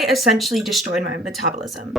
I essentially destroyed my metabolism.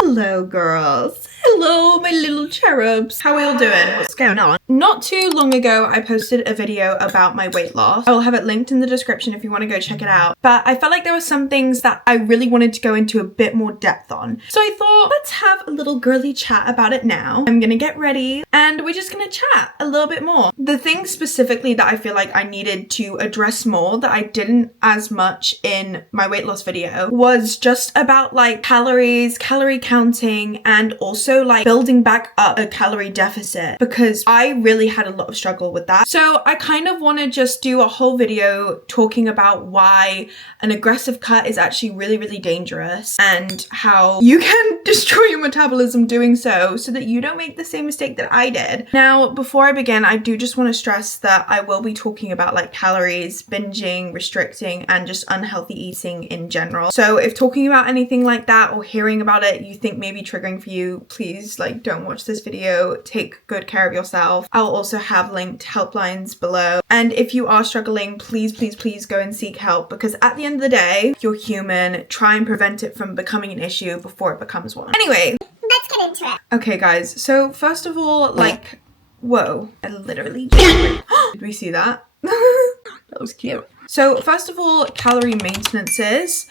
Hello girls. Hello my little cherubs. How are you all doing? What's going on? Not too long ago I posted a video about my weight loss. I will have it linked in the description if you want to go check it out. But I felt like there were some things that I really wanted to go into a bit more depth on. So I thought, let's have a little girly chat about it now. I'm gonna get ready and we're just gonna chat a little bit more. The thing specifically that I feel like I needed to address more that I didn't as much in my weight loss video was just about like calories, calorie counting, and also like building back up a calorie deficit, because I really had a lot of struggle with that. So I kind of want to just do a whole video talking about why an aggressive cut is actually really, really dangerous and how you can destroy your metabolism doing so that you don't make the same mistake that I did. Now, before I begin, I do just want to stress that I will be talking about like calories, binging, restricting, and just unhealthy eating in general. So if talking about anything like that or hearing about it you think may be triggering for you, please like don't watch this video. Take good care of yourself. I'll also have linked helplines below. And if you are struggling, please, please, please go and seek help, because at the end of the day, you're human. Try and prevent it from becoming an issue before it becomes one. Anyway, let's get into it. Okay guys, so first of all, like, whoa, I literally just did we see that? That was cute. So first of all, calorie maintenance is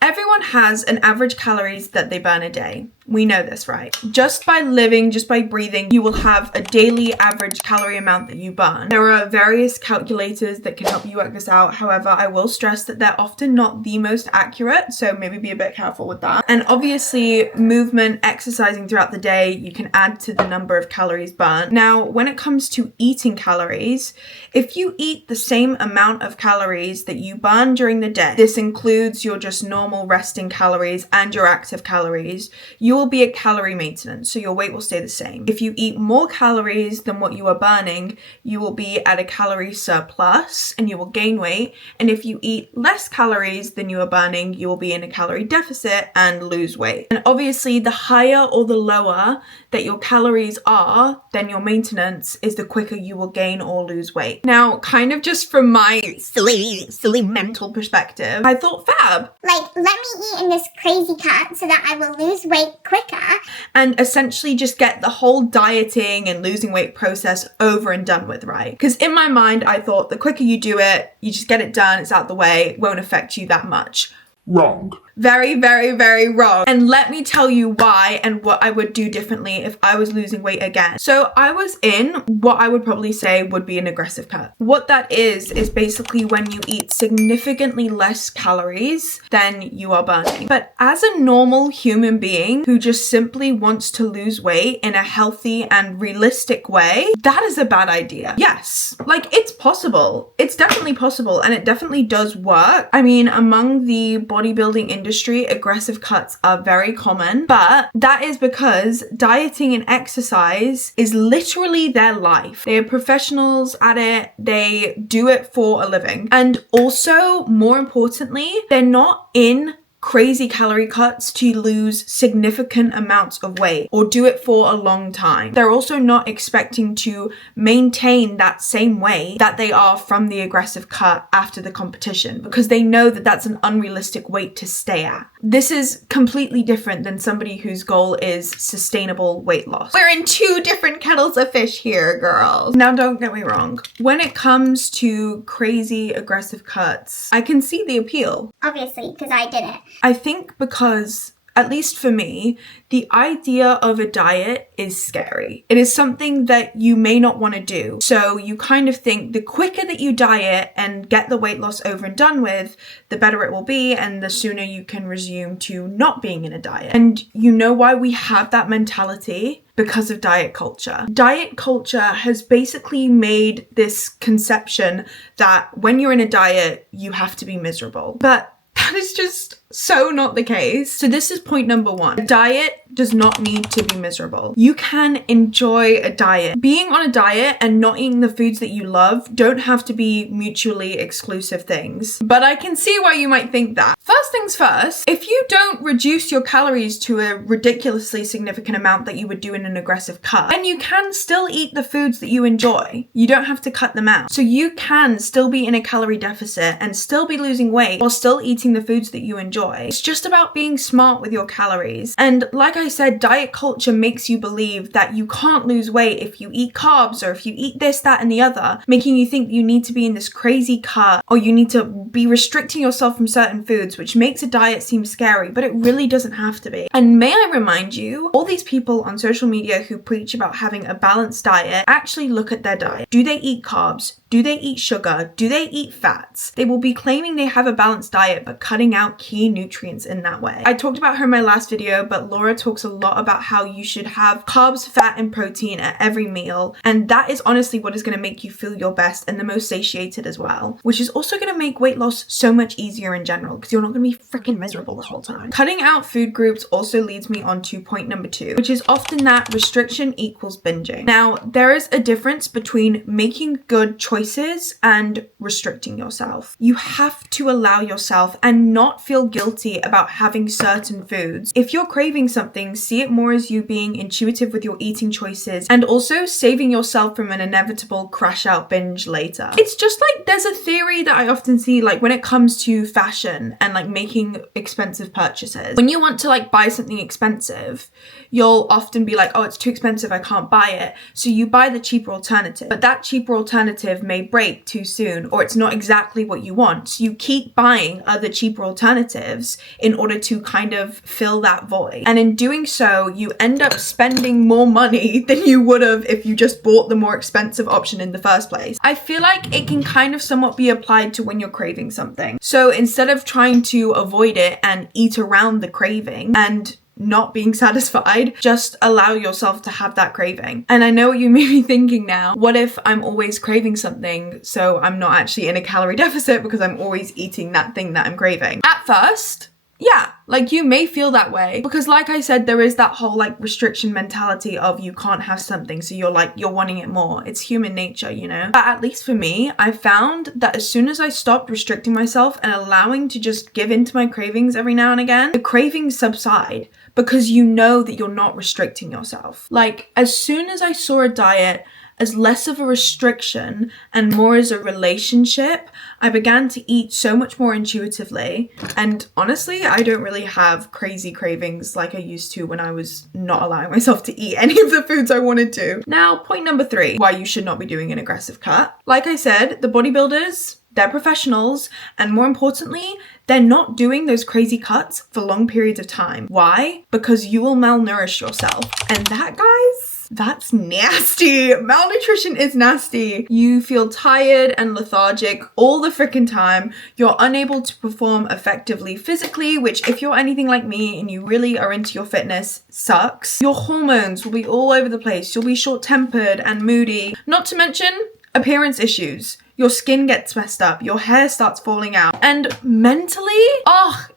everyone has an average calories that they burn a day. We know this, right? Just by living, just by breathing, you will have a daily average calorie amount that you burn. There are various calculators that can help you work this out. However, I will stress that they're often not the most accurate, so maybe be a bit careful with that. And obviously, movement, exercising throughout the day, you can add to the number of calories burned. Now, when it comes to eating calories, if you eat the same amount of calories that you burn during the day, this includes your just normal resting calories and your active calories, you will be at calorie maintenance, so your weight will stay the same. If you eat more calories than what you are burning, you will be at a calorie surplus and you will gain weight. And if you eat less calories than you are burning, you will be in a calorie deficit and lose weight. And obviously, the higher or the lower that your calories are than your maintenance is the quicker you will gain or lose weight. Now, kind of just from my silly mental perspective, I thought fab. Like, let me eat in this crazy cut so that I will lose weight quicker. And essentially just get the whole dieting and losing weight process over and done with, right? Because in my mind, I thought the quicker you do it, you just get it done, it's out the way, it won't affect you that much. Wrong. Very, very, very wrong. And let me tell you why and what I would do differently if I was losing weight again. So I was in what I would probably say would be an aggressive cut. What that is basically when you eat significantly less calories than you are burning. But as a normal human being who just simply wants to lose weight in a healthy and realistic way, that is a bad idea. Yes, like it's possible. It's definitely possible and it definitely does work. I mean, among the bodybuilding industry, aggressive cuts are very common, but that is because dieting and exercise is literally their life. They are professionals at it. They do it for a living. And also, more importantly, they're not in crazy calorie cuts to lose significant amounts of weight or do it for a long time. They're also not expecting to maintain that same weight that they are from the aggressive cut after the competition, because they know that that's an unrealistic weight to stay at. This is completely different than somebody whose goal is sustainable weight loss. We're in two different kettles of fish here, girls. Now, don't get me wrong. When it comes to crazy aggressive cuts, I can see the appeal. Obviously, because I did it. I think because, at least for me, the idea of a diet is scary. It is something that you may not want to do. So you kind of think the quicker that you diet and get the weight loss over and done with, the better it will be and the sooner you can resume to not being in a diet. And you know why we have that mentality? Because of diet culture. Diet culture has basically made this conception that when you're in a diet, you have to be miserable. But that is just so not the case. So this is point number one. A diet does not need to be miserable. You can enjoy a diet. Being on a diet and not eating the foods that you love don't have to be mutually exclusive things. But I can see why you might think that. First things first, if you don't reduce your calories to a ridiculously significant amount that you would do in an aggressive cut, then you can still eat the foods that you enjoy. You don't have to cut them out. So you can still be in a calorie deficit and still be losing weight while still eating the foods that you enjoy. enjoy. It's just about being smart with your calories. And like I said, diet culture makes you believe that you can't lose weight if you eat carbs or if you eat this, that, and the other, making you think you need to be in this crazy cut or you need to be restricting yourself from certain foods, which makes a diet seem scary, but it really doesn't have to be. And may I remind you, all these people on social media who preach about having a balanced diet actually look at their diet. Do they eat carbs? Do they eat sugar? Do they eat fats? They will be claiming they have a balanced diet, but cutting out key nutrients in that way. I talked about her in my last video, but Laura talks a lot about how you should have carbs, fat, and protein at every meal. And that is honestly what is going to make you feel your best and the most satiated as well, which is also going to make weight loss so much easier in general because you're not going to be freaking miserable the whole time. Cutting out food groups also leads me on to point number 2, which is often that restriction equals binging. Now, there is a difference between making good choices and restricting yourself. You have to allow yourself and not feel guilty about having certain foods. If you're craving something, see it more as you being intuitive with your eating choices and also saving yourself from an inevitable crash out binge later. It's just like there's a theory that I often see like when it comes to fashion and like making expensive purchases. When you want to like buy something expensive, you'll often be like, oh, it's too expensive, I can't buy it. So you buy the cheaper alternative, but that cheaper alternative may break too soon or it's not exactly what you want. So you keep buying other cheaper alternatives in order to kind of fill that void. And in doing so, you end up spending more money than you would have if you just bought the more expensive option in the first place. I feel like it can kind of somewhat be applied to when you're craving something. So instead of trying to avoid it and eat around the craving and not being satisfied, just allow yourself to have that craving. And I know what you may be thinking now, what if I'm always craving something so I'm not actually in a calorie deficit because I'm always eating that thing that I'm craving? At first, yeah, like you may feel that way because like I said, there is that whole like restriction mentality of you can't have something, so you're wanting it more. It's human nature, you know? But at least for me, I found that as soon as I stopped restricting myself and allowing to just give in to my cravings every now and again, the cravings subside because you know that you're not restricting yourself. Like as soon as I saw a diet as less of a restriction and more as a relationship, I began to eat so much more intuitively. And honestly, I don't really have crazy cravings like I used to when I was not allowing myself to eat any of the foods I wanted to. Now, point number 3, why you should not be doing an aggressive cut. Like I said, the bodybuilders, they're professionals, and more importantly, they're not doing those crazy cuts for long periods of time. Why? Because you will malnourish yourself. And that, guys, that's nasty. Malnutrition is nasty. You feel tired and lethargic all the freaking time. You're unable to perform effectively physically, which if you're anything like me and you really are into your fitness, sucks. Your hormones will be all over the place. You'll be short-tempered and moody. Not to mention appearance issues. Your skin gets messed up, your hair starts falling out, and mentally,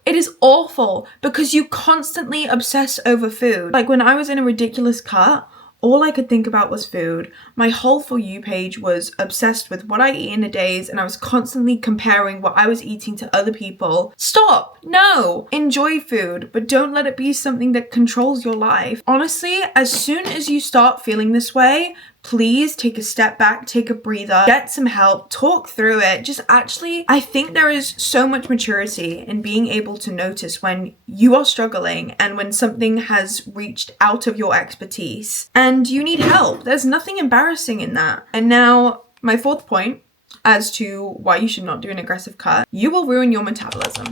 it is awful because you constantly obsess over food. Like when I was in a ridiculous cut, all I could think about was food. My whole For You page was obsessed with what I eat in a days, and I was constantly comparing what I was eating to other people. Stop! No! Enjoy food, but don't let it be something that controls your life. Honestly, as soon as you start feeling this way, please take a step back, take a breather, get some help, talk through it. Just actually, I think there is so much maturity in being able to notice when you are struggling and when something has reached out of your expertise and you need help. There's nothing embarrassing in that. And now, my 4th point as to why you should not do an aggressive cut, you will ruin your metabolism.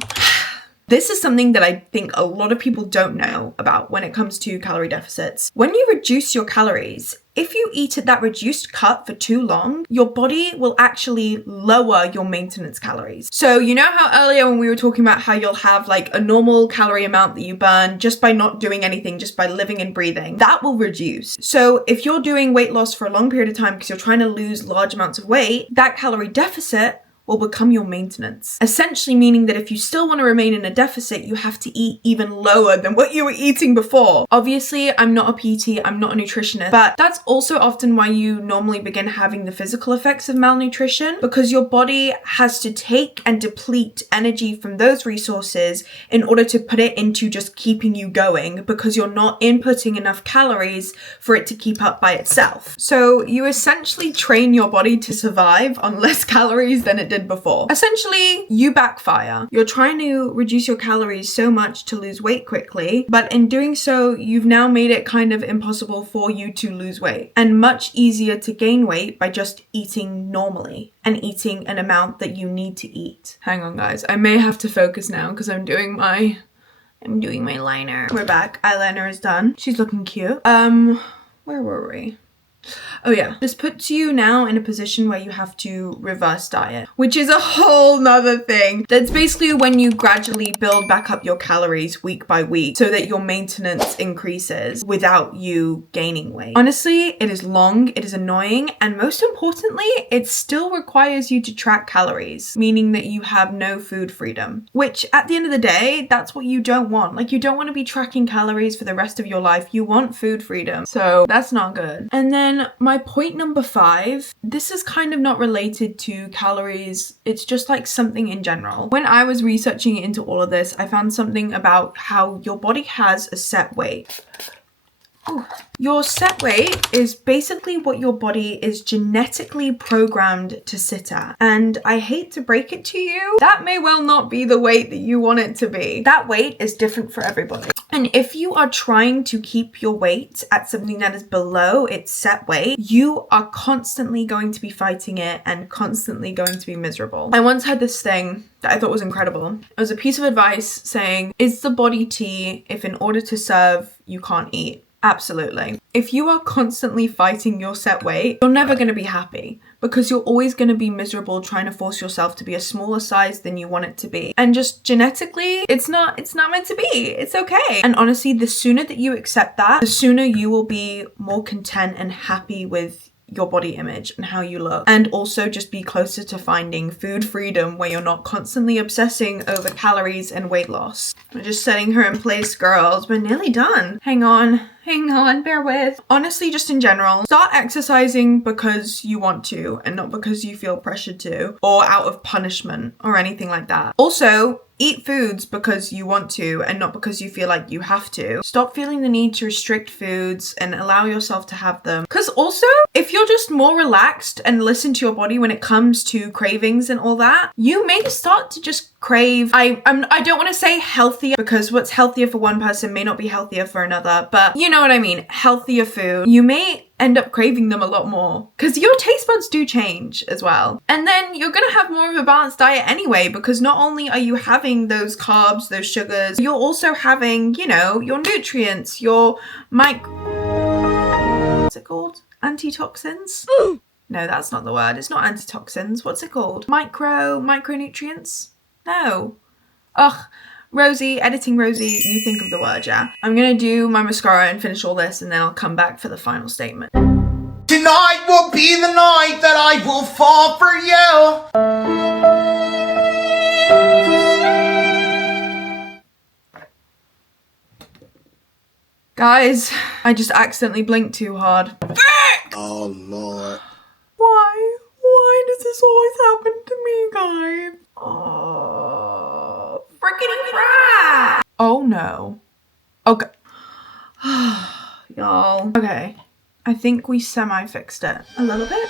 This is something that I think a lot of people don't know about when it comes to calorie deficits. When you reduce your calories, if you eat at that reduced cut for too long, your body will actually lower your maintenance calories. So you know how earlier when we were talking about how you'll have like a normal calorie amount that you burn just by not doing anything, just by living and breathing, that will reduce. So if you're doing weight loss for a long period of time because you're trying to lose large amounts of weight, that calorie deficit will become your maintenance. Essentially meaning that if you still want to remain in a deficit, you have to eat even lower than what you were eating before. Obviously, I'm not a PT, I'm not a nutritionist, but that's also often why you normally begin having the physical effects of malnutrition, because your body has to take and deplete energy from those resources in order to put it into just keeping you going, because you're not inputting enough calories for it to keep up by itself. So you essentially train your body to survive on less calories than it did before. Essentially, you backfire. You're trying to reduce your calories so much to lose weight quickly, but in doing so, you've now made it kind of impossible for you to lose weight and much easier to gain weight by just eating normally and eating an amount that you need to eat. Hang on, guys. I may have to focus now because I'm doing my liner. We're back. Eyeliner is done. She's looking cute. Where were we? Oh yeah, this puts you now in a position where you have to reverse diet, which is a whole nother thing. That's basically when you gradually build back up your calories week by week so that your maintenance increases without you gaining weight. Honestly, it is long, it is annoying, and most importantly, it still requires you to track calories, meaning that you have no food freedom, which at the end of the day, that's what you don't want. Like, you don't want to be tracking calories for the rest of your life. You want food freedom. So that's not good. And then my point number 5, this is kind of not related to calories. It's just like something in general. When I was researching into all of this, I found something about how your body has a set weight. Ooh. Your set weight is basically what your body is genetically programmed to sit at. And I hate to break it to you, that may well not be the weight that you want it to be. That weight is different for everybody. And if you are trying to keep your weight at something that is below its set weight, you are constantly going to be fighting it and constantly going to be miserable. I once had this thing that I thought was incredible. It was a piece of advice saying, is the body tea if in order to serve, you can't eat? Absolutely. If you are constantly fighting your set weight, you're never going to be happy because you're always going to be miserable trying to force yourself to be a smaller size than you want it to be. And just genetically, it's not meant to be. It's okay. And honestly, the sooner that you accept that, the sooner you will be more content and happy with your body image and how you look, and also just be closer to finding food freedom where you're not constantly obsessing over calories and weight loss. We're just setting her in place, girls. We're nearly done. Hang on, bear with. Honestly, just in general, start exercising because you want to and not because you feel pressured to or out of punishment or anything like that. Also, eat foods because you want to and not because you feel like you have to. Stop feeling the need to restrict foods and allow yourself to have them. Because also, if you're just more relaxed and listen to your body when it comes to cravings and all that, you may start to just crave, I don't want to say healthier because what's healthier for one person may not be healthier for another, but you know what I mean, healthier food. You may end up craving them a lot more because your taste buds do change as well. And then you're going to have more of a balanced diet anyway, because not only are you having those carbs, those sugars, you're also having, you know, your nutrients, your what's it called? Antitoxins? No, that's not the word. It's not antitoxins. What's it called? Micronutrients? No. Ugh. Rosie, editing Rosie, you think of the word, yeah? I'm gonna do my mascara and finish all this and then I'll come back for the final statement. Tonight will be the night that I will fall for you. Guys, I just accidentally blinked too hard. Oh, Lord. Why? Why does this always happen to me, guys? Oh, frickety crap! Oh no. Okay. Y'all. Okay. I think we semi-fixed it. A little bit?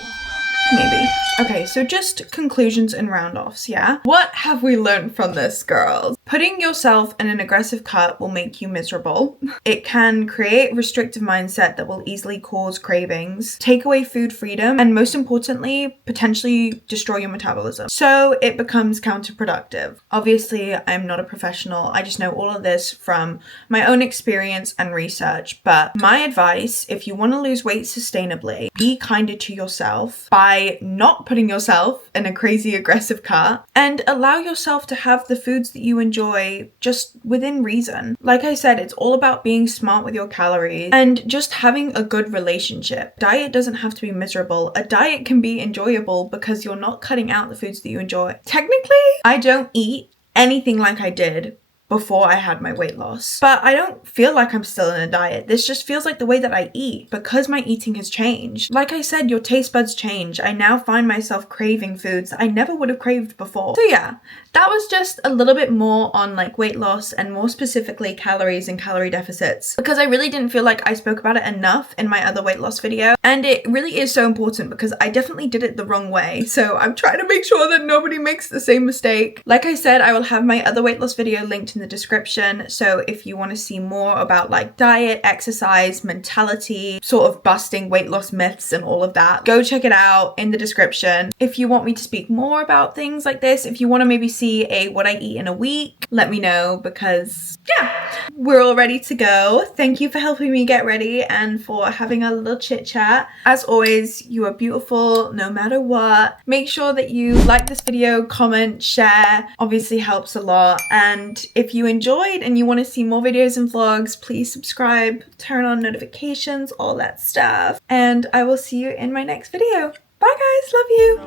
Maybe. Okay, so just conclusions and round-offs, yeah? What have we learned from this, girls? Putting yourself in an aggressive cut will make you miserable. It can create a restrictive mindset that will easily cause cravings, take away food freedom, and most importantly, potentially destroy your metabolism. So it becomes counterproductive. Obviously, I'm not a professional. I just know all of this from my own experience and research. But my advice, if you want to lose weight sustainably, be kinder to yourself by not putting yourself in a crazy aggressive cut and allow yourself to have the foods that you enjoy just within reason. Like I said, it's all about being smart with your calories and just having a good relationship. Diet doesn't have to be miserable. A diet can be enjoyable because you're not cutting out the foods that you enjoy. Technically, I don't eat anything like I did before I had my weight loss. But I don't feel like I'm still in a diet. This just feels like the way that I eat because my eating has changed. Like I said, your taste buds change. I now find myself craving foods that I never would have craved before. So yeah, that was just a little bit more on like weight loss and more specifically calories and calorie deficits, because I really didn't feel like I spoke about it enough in my other weight loss video. And it really is so important because I definitely did it the wrong way. So I'm trying to make sure that nobody makes the same mistake. Like I said, I will have my other weight loss video linked in the description. So if you want to see more about like diet, exercise, mentality, sort of busting weight loss myths and all of that, go check it out in the description. If you want me to speak more about things like this, if you want to maybe see a what I eat in a week, let me know, because yeah, we're all ready to go. Thank you for helping me get ready and for having a little chit chat. As always, you are beautiful no matter what. Make sure that you like this video, comment, share, obviously helps a lot. And if you enjoyed and you want to see more videos and vlogs, please subscribe, turn on notifications, all that stuff. And I will see you in my next video. Bye guys, love you.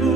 Mwah.